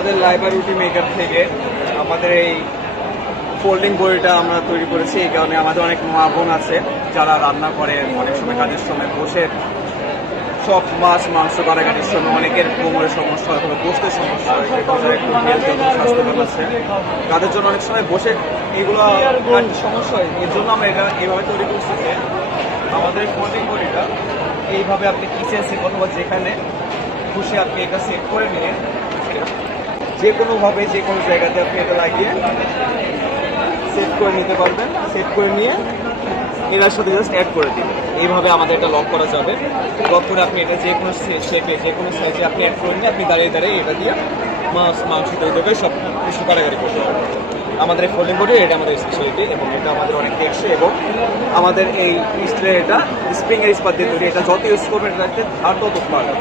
আমাদের লাইবার রুটি মেকার থেকে আমাদের এই ফোল্ডিং বড়িটা আমরা তৈরি করেছি। এই কারণে আমাদের অনেক মা বোন আছে যারা রান্না করে, অনেক সময় কাজের সময় বসে সব মাছ মাংস কাটাকাটির সময় অনেকের কোমরের সমস্যা হয়, বসতে সমস্যা হয়, যারা একটু হেলথ এবং স্বাস্থ্যবান আছে তাদের জন্য অনেক সময় বসে এগুলো কাটতে সমস্যা হয়। এর জন্য আমরা এটা এইভাবে তৈরি করছি যে আমাদের ফোল্ডিং বড়িটা এইভাবে আপনি কিচেন সিঙ্ক অথবা যেখানে খুশি আপনি এটা সেট করে নিয়ে যে কোনোভাবে যে কোনো জায়গাতে আপনি এটা লাগিয়ে সেট করে নিতে পারবেন। সেট করে নিয়ে এটার সাথে জাস্ট অ্যাড করে দিবেন। এইভাবে আমাদের এটা লক করা যাবে। লক করে আপনি এটা যে কোনো শেপে যে কোনো সাইজে আপনি অ্যাড করে নিয়ে আপনি দাঁড়িয়ে দাঁড়িয়ে এটা দিয়ে মাছ মাংস তৈরি সব কিছু কাটাকাটি করতে পারবেন। আমাদের এই ফোল্ডিং বডি এটা আমাদের স্পেশালিটি এবং এটা আমাদের অনেক টেকসই এবং আমাদের এই স্টিলের এটা স্প্রিং এর ইস্পাত দিয়ে তৈরি। এটা যত ইউজ করবেন এটা আর তত ভালো।